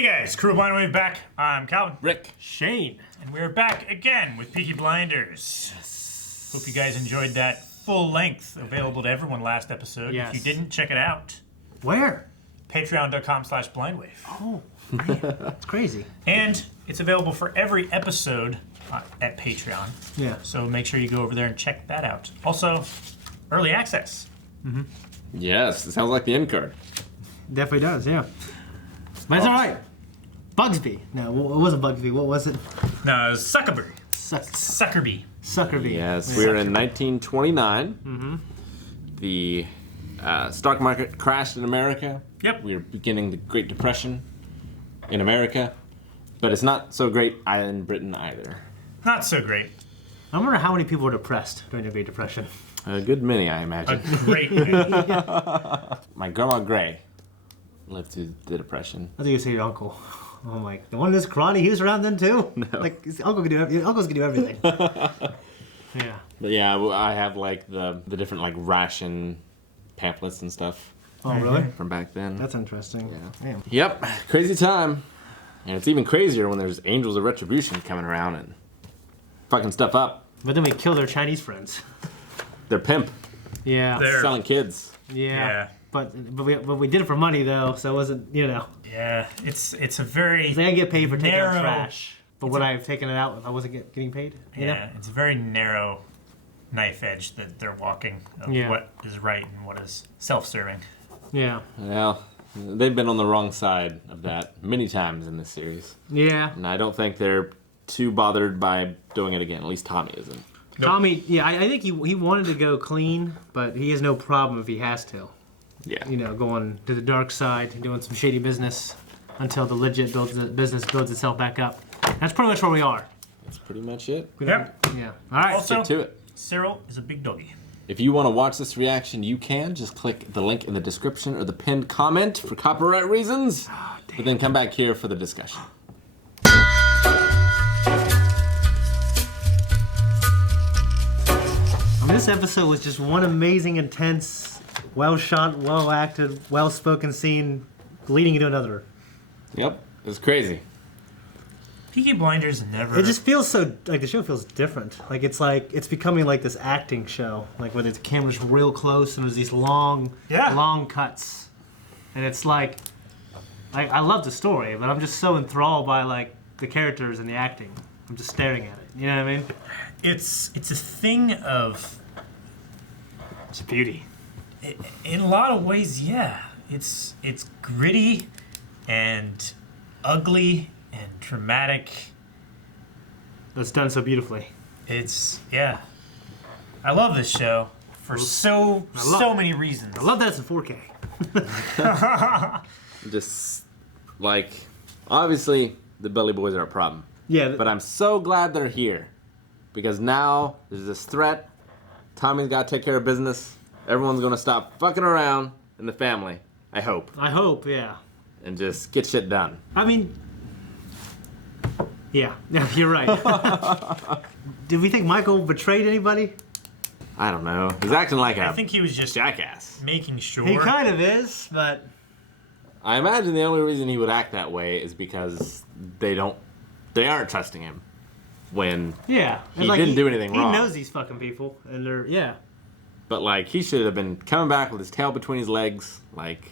Hey guys, Crew of Blind Wave back. I'm Calvin. Rick. Shane. And we're back again with Peaky Blinders. Yes. Hope you guys enjoyed that full length, available to everyone last episode. Yes. If you didn't, check it out. Where? Patreon.com/blindwave. Oh, man, that's crazy. And it's available for every episode at Patreon. Yeah. So make sure you go over there and check that out. Also, early access. Mm-hmm. Yes, it sounds like the end card. Definitely does, yeah. But it's all right. Bugsby. No, it wasn't Bugsby. What was it? No, it was Suckerby. Suckerby. Suckerby. Yes, we were in 1929. Mm-hmm. The stock market crashed in America. Yep. We were beginning the Great Depression in America. But it's not so great in Britain either. Not so great. I wonder how many people were depressed during the Great Depression. A good many, I imagine. A great many. My grandma Gray lived through the Depression. I think you say your uncle. Oh my! The one that's karate, he was around then too. No. Like his uncle could do. Uncles could do everything. Yeah. But yeah, I have like the different like ration pamphlets and stuff. Oh really? From back then. That's interesting. Yeah. Damn. Yep, crazy time. And it's even crazier when there's angels of retribution coming around and fucking stuff up. But then we kill their Chinese friends. They're pimp. Yeah. They're- Selling kids. Yeah. But we did it for money though, so it wasn't, you know. Yeah, it's a very I get paid for taking out narrow- trash. But would I have taken it out if I wasn't getting paid? You know? it's a very narrow knife edge that they're walking of Yeah. what is right and what is self-serving. Yeah. Well, they've been on the wrong side of that many times in this series. Yeah. And I don't think they're too bothered by doing it again. At least Tommy isn't. Nope. Tommy, yeah, I think he wanted to go clean, but he has no problem if he has to. Yeah. You know, going to the dark side and doing some shady business until the legit business builds itself back up. That's pretty much where we are. That's pretty much it. Yep. Yeah. All right. Also, Stick to it. Cyril is a big doggy. If you want to watch this reaction, you can. Just click the link in the description or the pinned comment for copyright reasons. Oh, But then come back here for the discussion. This episode was just one amazing, intense, well shot, well acted, well spoken scene leading into another. Yep, it's crazy. Peaky Blinders never... It just feels so, like the show feels different. Like it's becoming like this acting show, like where the camera's real close and there's these long cuts. And it's like I love the story, but I'm just so enthralled by like the characters and the acting. I'm just staring at it. You know what I mean? It's a thing of... It's beauty. In a lot of ways, yeah. It's gritty and ugly and dramatic. It's done so beautifully. Yeah. I love this show for so many reasons. I love that it's in 4K. Just, like, obviously, the Belly Boys are a problem. Yeah. But I'm so glad they're here. Because now there's this threat. Tommy's got to take care of business. Everyone's going to stop fucking around in the family. I hope. Yeah. And just get shit done. I mean, yeah, you're right. Did we think Michael betrayed anybody? I don't know. He's acting like I think he was just jackass. making sure. He kind of is, but I imagine the only reason he would act that way is because they aren't trusting him when he didn't do anything wrong. He knows these fucking people, and they're But like he should have been coming back with his tail between his legs, like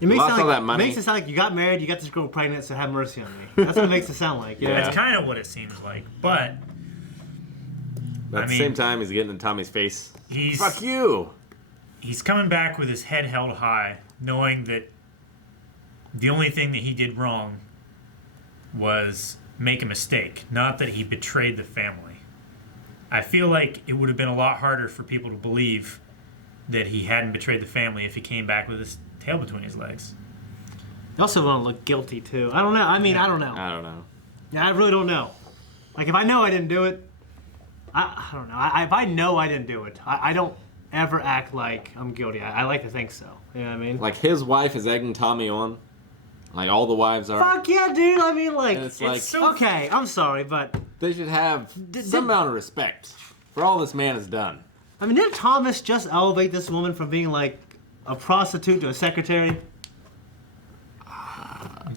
It makes lost all that money. It makes it sound like you got married, you got this girl pregnant, so have mercy on me. That's what it makes it sound like. You know? That's kind of what it seems like, but At the same time, he's getting in Tommy's face. Fuck you. He's coming back with his head held high, knowing that the only thing that he did wrong was make a mistake, not that he betrayed the family. I feel like it would have been a lot harder for people to believe that he hadn't betrayed the family if he came back with his tail between his legs. You also want to look guilty too. I don't know. I mean, I don't know. I don't know. Yeah, I really don't know. Like if I know I didn't do it, I don't know. If I know I didn't do it, I don't ever act like I'm guilty. I like to think so. You know what I mean? Like his wife is egging Tommy on. Like all the wives are. Fuck yeah, dude. I mean, like, And it's like okay, I'm sorry, but they should have some amount of respect for all this man has done. I mean, didn't Thomas just elevate this woman from being like a prostitute to a secretary?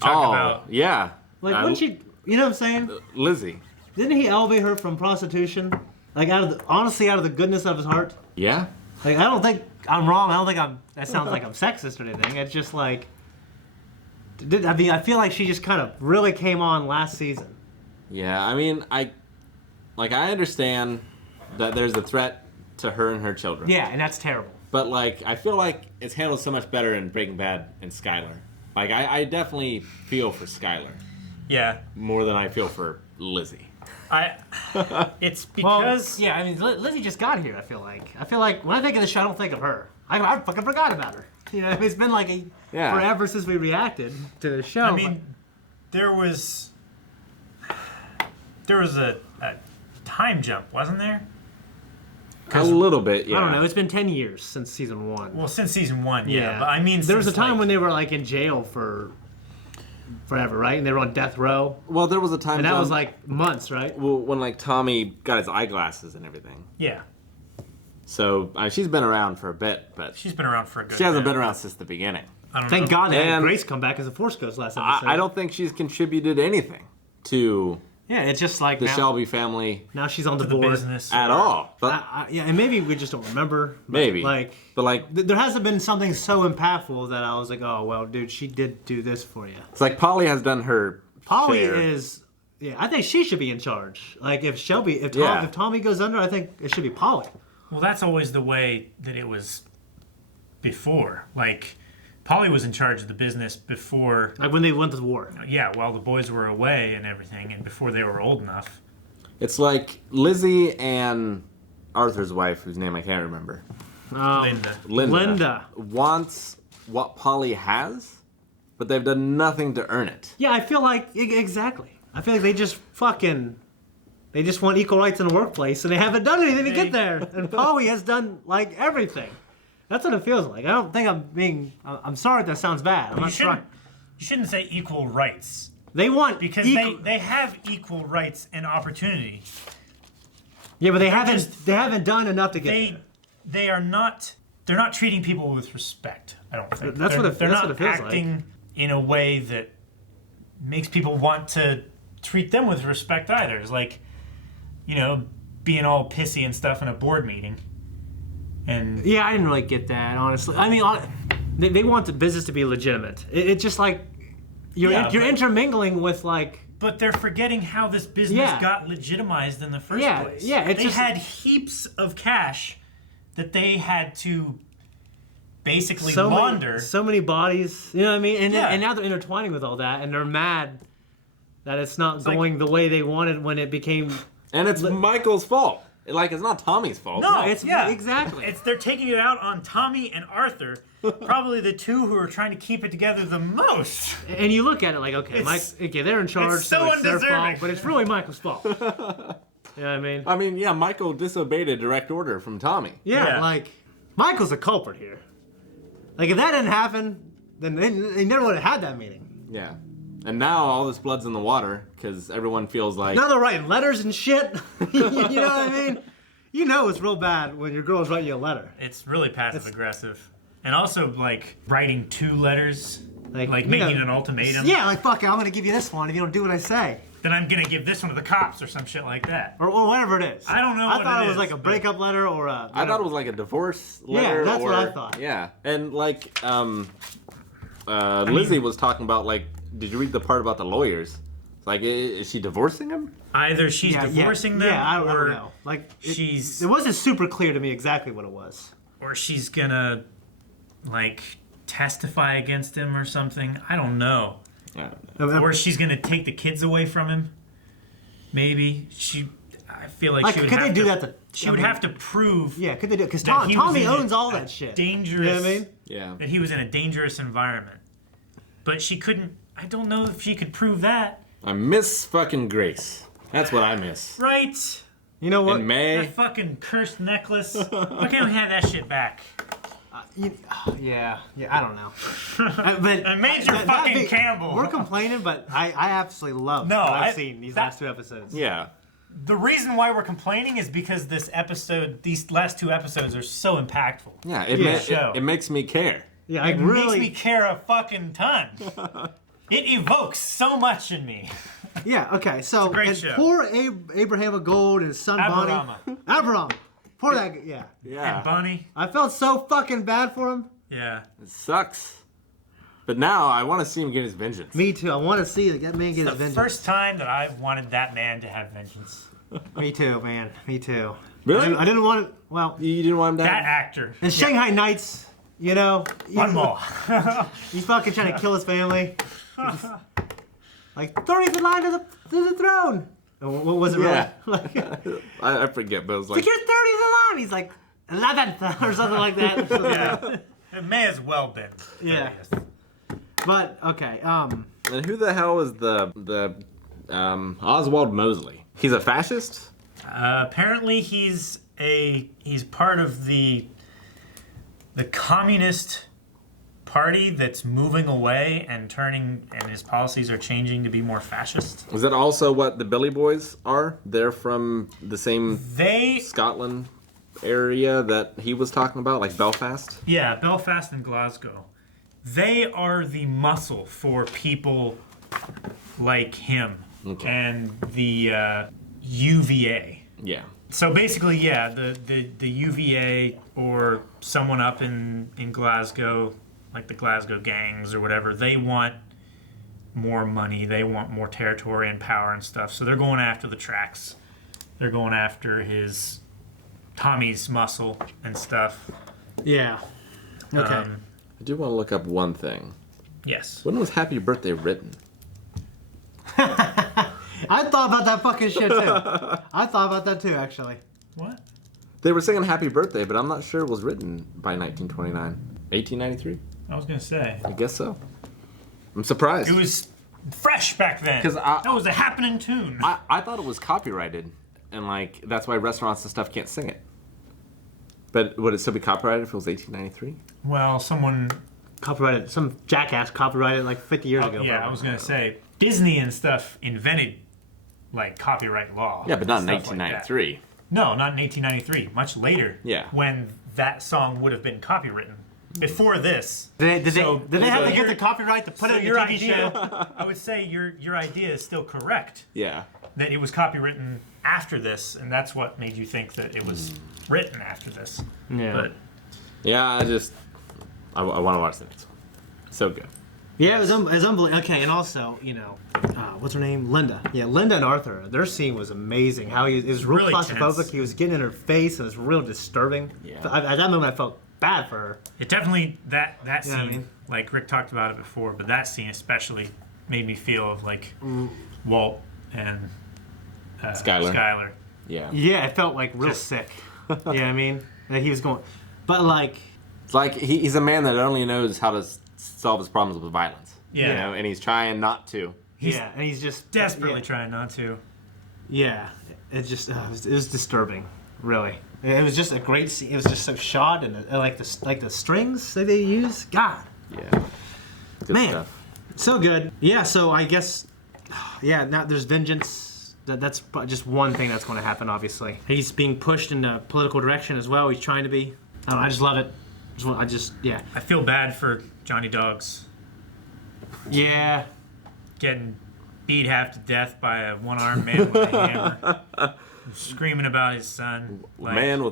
Talk about yeah. Like, wouldn't she? You know what I'm saying? Lizzie. Didn't he elevate her from prostitution? Like, honestly, out of the goodness of his heart. Yeah. Like, I don't think I'm wrong. I don't think that sounds like I'm sexist or anything. It's just like, I feel like she just kind of really came on last season. Yeah, I mean, I understand that there's a threat to her and her children. Yeah, and that's terrible. But, like, I feel like it's handled so much better in Breaking Bad and Skyler. Like, I definitely feel for Skyler. Yeah. More than I feel for Lizzie. It's because... Well, yeah, I mean, Lizzie just got here, I feel like when I think of the show, I don't think of her. I fucking forgot about her. You know, it's been like forever since we reacted to the show. I mean, there was a time jump, wasn't there? A little bit, yeah. I don't know. It's been 10 years since season 1. Well, since season 1, yeah. But I mean, there was a time when they were like in jail for forever, right? And they were on death row. Well, there was a time, and that was like months, right? Well, when like Tommy got his eyeglasses and everything. Yeah. So she's been around for a bit, but she's been around for a good. She hasn't been around since the beginning. Thank God they had Grace come back as a Force Ghost last episode. I don't think she's contributed anything to. Yeah, it's just like the Shelby family. Now she's on the board business at all. But yeah, and maybe we just don't remember. Maybe, but there hasn't been something so impactful that I was like, oh well, dude, she did do this for you. It's like Polly has done her. Polly share. is. Yeah, I think she should be in charge. Like if Tommy goes under, I think it should be Polly. Well, that's always the way that it was before. Like, Polly was in charge of the business before... Like when they went to war. Yeah, while the boys were away and everything, and before they were old enough. It's like Lizzie and Arthur's wife, whose name I can't remember. Linda. Wants what Polly has, but they've done nothing to earn it. Yeah, I feel like... Exactly. I feel like they just fucking... They just want equal rights in the workplace, and they haven't done anything to get there. And Polly has done, like, everything. That's what it feels like. I don't think I'm being... I'm sorry if that sounds bad. I'm not trying... You shouldn't say equal rights. They want... Because they have equal rights and opportunity. Yeah, but they haven't done enough to get there. They are not... They're not treating people with respect, I don't think. That's what it feels like. They're not acting in a way that makes people want to treat them with respect either. It's like... You know, being all pissy and stuff in a board meeting. And yeah, I didn't really get that, honestly. I mean, they want the business to be legitimate. It's just like you're intermingling with like. But they're forgetting how this business got legitimized in the first place. Yeah, they had heaps of cash that they had to basically launder. So many bodies, you know what I mean? And now they're intertwining with all that, and they're mad that it's not going the way they wanted when it became. And it's Michael's fault. Like, it's not Tommy's fault. No, exactly. They're taking it out on Tommy and Arthur, probably the two who are trying to keep it together the most. And you look at it like, okay, they're in charge, so it's their fault, but it's really Michael's fault. You know what I mean? I mean, yeah, Michael disobeyed a direct order from Tommy. Yeah, like, Michael's a culprit here. Like, if that didn't happen, then they never would have had that meeting. Yeah. And now all this blood's in the water because everyone feels like... Now they're writing letters and shit. You know what I mean? You know it's real bad when your girl's writing you a letter. It's really passive-aggressive. And also, like, writing 2 letters, like making an ultimatum. Yeah, like, fuck it, I'm going to give you this one if you don't do what I say. Then I'm going to give this one to the cops or some shit like that. Or whatever it is. I don't know I thought it was like a breakup letter or a... I thought it was like a divorce letter. Yeah, that's what I thought. Yeah. And, like, Lizzie was talking about, like, did you read the part about the lawyers? Like, is she divorcing him? Either she's divorcing them, I don't know. Like, it wasn't super clear to me exactly what it was. Or she's gonna, like, testify against him or something. I don't know. Or she's gonna take the kids away from him. Maybe I feel like she would have to. Could they do that? She would have to prove. Yeah, could they do? Because Tommy owns all that shit. Dangerous. You know what I mean? Yeah. That he was in a dangerous environment, but she couldn't. I don't know if she could prove that. I miss fucking Grace. That's what I miss. Right. You know what? In May. That fucking cursed necklace. Why can't we have that shit back? Yeah, I don't know. But Major fucking Campbell. We're complaining, but I absolutely love what I've seen these last 2 episodes. Yeah. The reason why we're complaining is because these last 2 episodes are so impactful. Yeah, it makes me care. Yeah, it makes me care a fucking ton. It evokes so much in me. Yeah, okay, so great and show. poor Abraham of Gold and his son Abrahama. Bonnie. Abraham. Poor that guy, yeah. Yeah. And Bunny. I felt so fucking bad for him. Yeah. It sucks. But now I want to see him get his vengeance. Me too. I want to see that man get his The vengeance. first time that I wanted that man to have vengeance. Me too, man. Me too. Really? I didn't want it. Well, You didn't want him to That have... actor. in Shanghai Nights, you know, One more. he's fucking trying to kill his family. Like 30th in line to the throne. What was it? Yeah. Really? Like, I forget, but it was like... you're 30th in line. He's like 11th or something like that. Yeah. It may as well been. Yeah. 30th. But okay. And who the hell is the Oswald Mosley? He's a fascist? Apparently he's part of the communist party that's moving away and his policies are changing to be more fascist. Is that also what the Billy Boys are? They're from the same They Scotland area that he was talking about, like Belfast? Yeah, Belfast and Glasgow. They are the muscle for people like him and the UVA. Yeah. So basically, yeah, the UVA or someone up in Glasgow, like the Glasgow gangs or whatever, they want more money, they want more territory and power and stuff. So they're going after the tracks. They're going after Tommy's muscle and stuff. Yeah. Okay. I do want to look up one thing. Yes. When was Happy Birthday written? I thought about that fucking shit too. I thought about that too, actually. What? They were singing Happy Birthday, but I'm not sure it was written by 1929. 1893? I was gonna say. I guess so. I'm surprised. It was fresh back then. 'Cause that was a happening tune. I thought it was copyrighted, and like that's why restaurants and stuff can't sing it. But would it still be copyrighted if it was 1893? Well, someone. Copyrighted. Some jackass copyrighted like 50 years ago. Yeah, probably. I was gonna say Disney and stuff invented like copyright law. Yeah, but not in and stuff like that. 1993. No, not in 1893. Much later. Yeah. When that song would have been copywritten. Before this. Did they have to get your- the copyright to put so it in your the TV idea, show? I would say your idea is still correct. Yeah. That it was copywritten after this, and that's what made you think that it was written after this. Yeah. But Yeah, I want to watch the next one. So good. Yeah, it was unbelievable. Okay, and also, you know, what's her name? Linda. Yeah, Linda and Arthur. Their scene was amazing. How he was real Really claustrophobic. tense. He was getting in her face. It was real disturbing. Yeah. At that moment, I felt bad for her. it definitely that You know scene, what I mean? like Rick talked about it before, but that scene especially made me feel of like Walt and Skylar. Yeah. Yeah, it felt like real Just- sick. You know what I mean? That he was going, but like, It's like he's a man that only knows how to solve his problems with violence. Yeah. You know, and he's trying not to. yeah, and he's just Desperately yeah. trying not to. Yeah, it just it was disturbing, really. It was just a great scene. It was just so shot and like the strings that they use. God, Yeah. Good Man. stuff. so good. Yeah, so I guess, yeah. Now there's vengeance. That's just one thing that's going to happen. Obviously, he's being pushed in a political direction as well. He's trying to be. I just love it. Yeah. I feel bad for Johnny Dogs Yeah. getting beat half to death by a one-armed man with a hammer, screaming about his son. Like, Man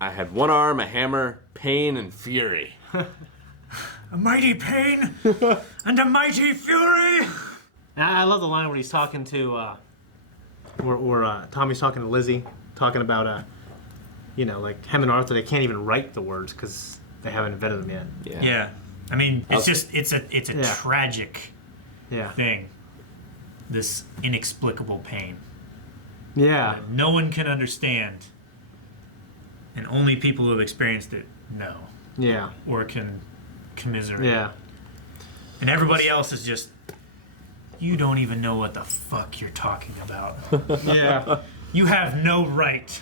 I had one arm, a hammer, pain, and fury. a mighty pain and a mighty fury. And I love the line where he's talking to, where Tommy's talking to Lizzie, talking about, you know, like him and Arthur, they can't even write the words because they haven't invented them yet. Yeah, I mean, it's Okay. just it's a Yeah. tragic Yeah. thing. This inexplicable pain Yeah. that no one can understand, and only people who have experienced it know Yeah. or can commiserate. Yeah. And everybody else is just, you don't even know what the fuck you're talking about. Yeah. You have no right.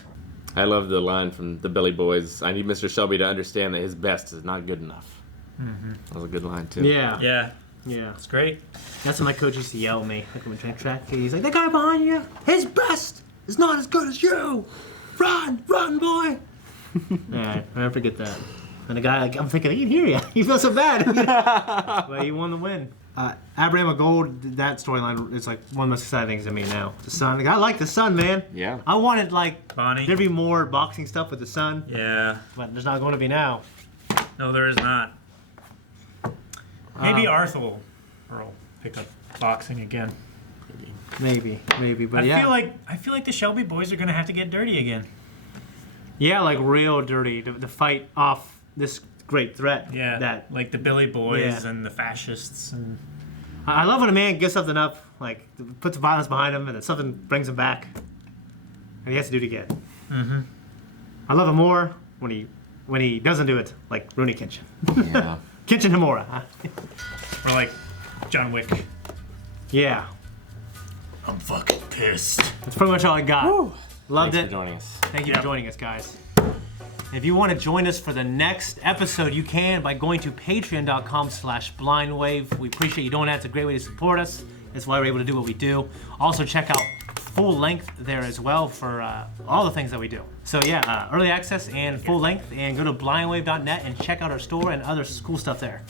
I love the line from the Billy Boys. I need Mr. Shelby to understand that his best is not good enough. Mm-hmm. That was a good line too. Yeah. Yeah, Yeah. it's great. That's what my coach used to yell at me. Like when we track, he's like, "That guy behind you, his best is not as good as you. Run, run, boy." Yeah, I never forget that. And the guy, like, I'm thinking, he didn't hear you. He feels so bad. But he won the win. Abraham Gold, that storyline is like one of the most exciting things to me now. The Sun. Like, I like the Sun, man. Yeah. I wanted like Bonnie. there be more boxing stuff with the Sun, Yeah. but there's not going to be now. No, there is not. Maybe Arthur will pick up boxing again. Maybe, but I yeah. feel like the Shelby boys are gonna have to get dirty again. Yeah, like real dirty to fight off this great threat. Yeah. That like the Billy boys Yeah. and the fascists and. I love when a man gives something up, like puts violence behind him, and then something brings him back, and he has to do it again. Mm-hmm. I love him more when he doesn't do it, like Rooney Kenshin. Yeah. Kenshin Himura. Huh? Or like John Wick. Yeah, I'm fucking pissed. that's pretty much all I got. Loved Thanks it. for joining us. Thank you for joining us, guys. If you want to join us for the next episode, you can by going to patreon.com/blindwave. We appreciate you doing that. It's a great way to support us. That's why we're able to do what we do. Also, check out full length there as well for all the things that we do. So yeah, early access and full length, and go to blindwave.net and check out our store and other cool stuff there.